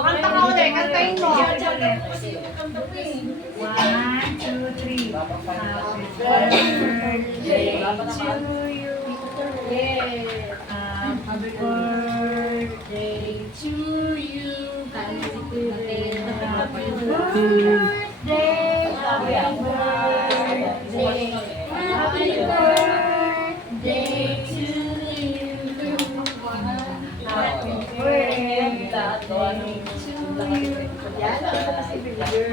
Kanta ka ulit, kantayin mo. 1, 2, 3. Happy birthday to you. Happy birthday to you. Happy birthday. Happy birthday. Happy birthday to you. Happy birthday to you.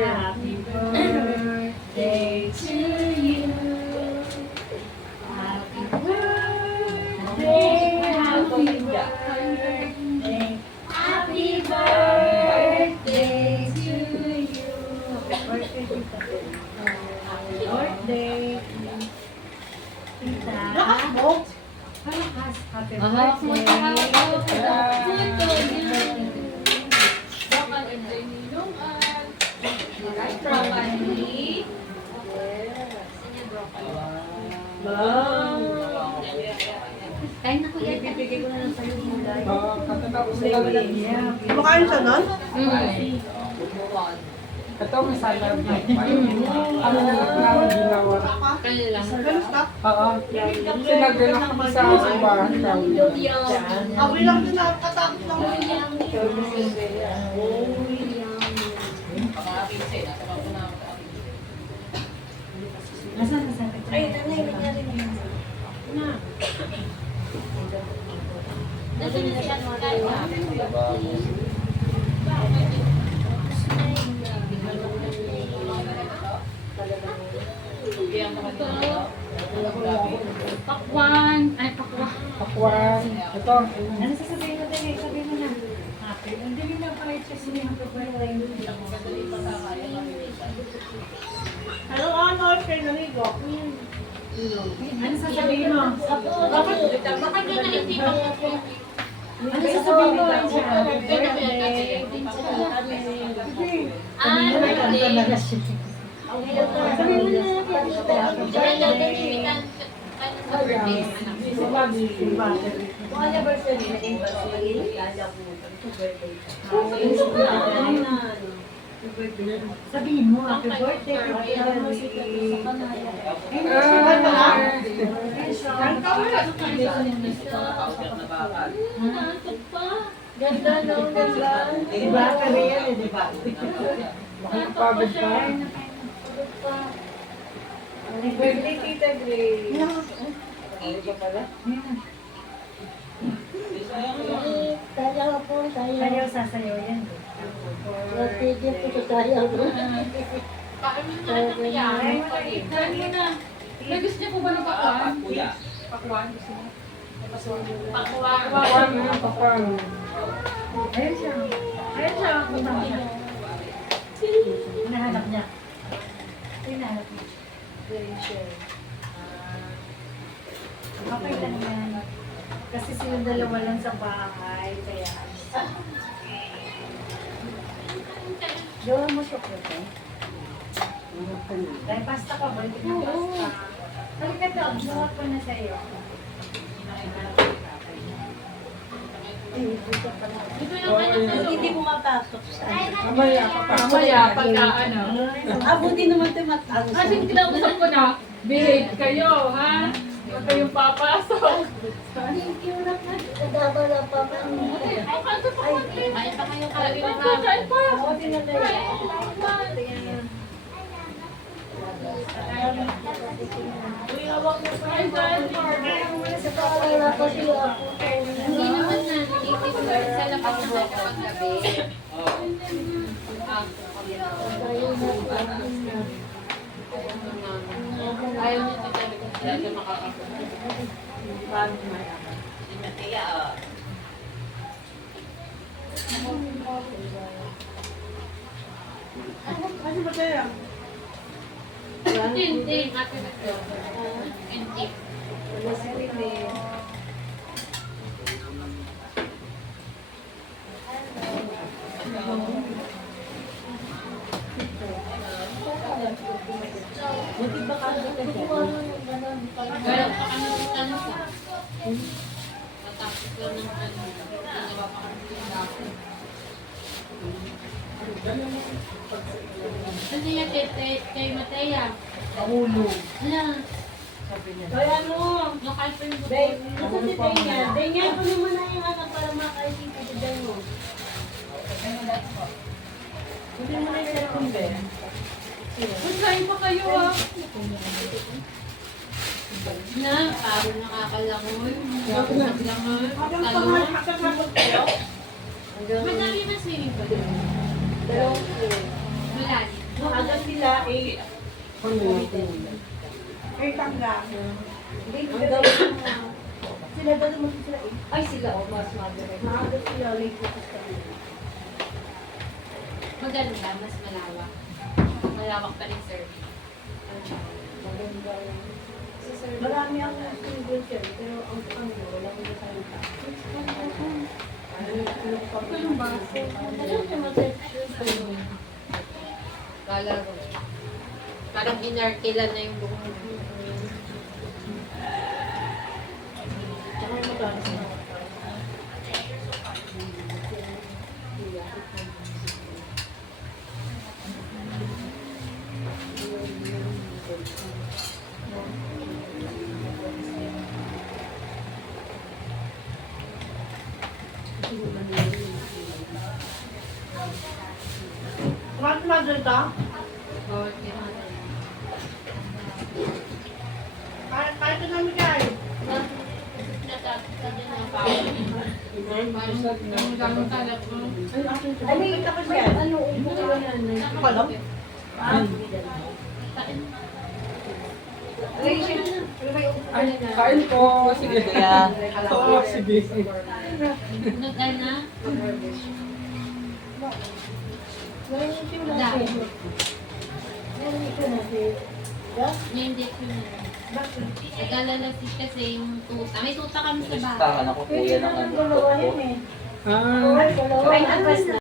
Happy birthday to you. Happy birthday. Happy birthday. Happy birthday to you. Happy birthday. Tita. Lakas mo. Malakas. Happy Aha, Kain na kuya. Bibigay ko na lang sa'yo mulay. Kumakain siya nun? Ito may salad na. Ano na lang ginawa? Galos ka? Oo. Sinaganak ko sa bahay. Awi lang din nakakatakot lang. Nasaan ka sa akin? Ay, nanay, nangyari na yun. Pakwan. Ay, pakwan. Pakwan. Ito. Ano sasabihin mo tayo? Sabihin mo na. Happy. Hindi rin na pa ito siya yung birthday. Anong ano? Kaya naligo. Ano sasabihin mo? Bakit yun naisipan ko? Ano sasabihin mo? Happy birthday. Birthday. Sabihin mo na. Sabihin mo, happy birthday. Ganda no, ganda. Diba? Kami yan eh, diba? Makapagod pa. Happy birthday, Tita Grace. Sayaw po, sayaw. Sayaw, sasayaw yan. Natigil po sa sayaw. Paano na ito yan? Dahil mo na. Gusto niyo po ba ng pakwan? Pakwan, gusto niyo? Pakwan. Pakwan na, pakwan. Ayun siya. Ayun siya. Punta niya. Hinahanap niya. Hinahanap niya. Okay lang yan. Kasi silang dalawa lang sa bahay. Kaya gawa mo chocolate eh. Dahil pasta ka ba? Hindi na pasta. Halika daw, buhat ko na sa'yo. Ito yung ano, Hindi pumapasok sa Mamaya ka pa. mamaya pagka ano. Abuti naman ito matang. Kasi kinausap ko na, behave kayo, ha? Huwag kayong papasok. Thank you naman. Kadabala pa kami. Ay, kanto pa kami. Ay, pa kayo kain pa. Kain pa. Abuti na tayo. Uy, hawak mo pa. Ay, kain pa. Wala pa siya. Hindi naman na, nag-isip ko sa labas na tayo kapag gabi. Tayo na. Ayaw niya sa talaga sila makakapunta. Ano ba tayo? Tinting, ate na ito. Tinting. Wala si Rene. Buti ba ka dyan? Gano'n pa kami sa tansa. Matapos lang ng ano. Hindi pa kami sa Kasi niya kay Mateya. Mahulog. Ala, Sabi niya. Kaya ano, lokal pa yung Day, bukod. nasa si Denya. Denya, kunin mo na yung ano para makaisipin si Denya. Kunin mo na yung cellphone, Be. Magkain pa kayo ah. Na, parang nakakalangoy. Nakakalangoy. Hanggang Talong. pangapot kayo. Madami na swimming pool. Dalawang kilo. Malalim. Hanggang sila, eh, ay tangga. Hanggang sila dalawa mo sila eh. Ay sila, oh, mas madalas. Maaga sila, late na sa Maganda, mas malawak. Malawak pa rin serving. maganda. Marami ang single siya, pero ang ano, wala mo na salita. Ano ba? Kala ko. Parang inarkila na yung buhok. Tsaka yung maganda. Mas maganda. Oh, kinala. Kahit na namin kayo. Natatatadyan ng power. Parang ang gamang talap mo. Ay, may tapos yan. Ano, ubo ka yan. Nakakalap? Ay, siya. Pero may ubo ka Ay, yan. kain po. Sige. Yan. Oo, sige. Nagay na? Meron yung team Dami. natin. Meron yung team natin. Yeah? Yung date ko na. Bakit? Nag-alalasis kasi yung tuta. May tuta kami sa bahay. Listahan ako kuya ng ano. Dalawa yan eh. Ah. Ay, dalawa. Ay, ang basta.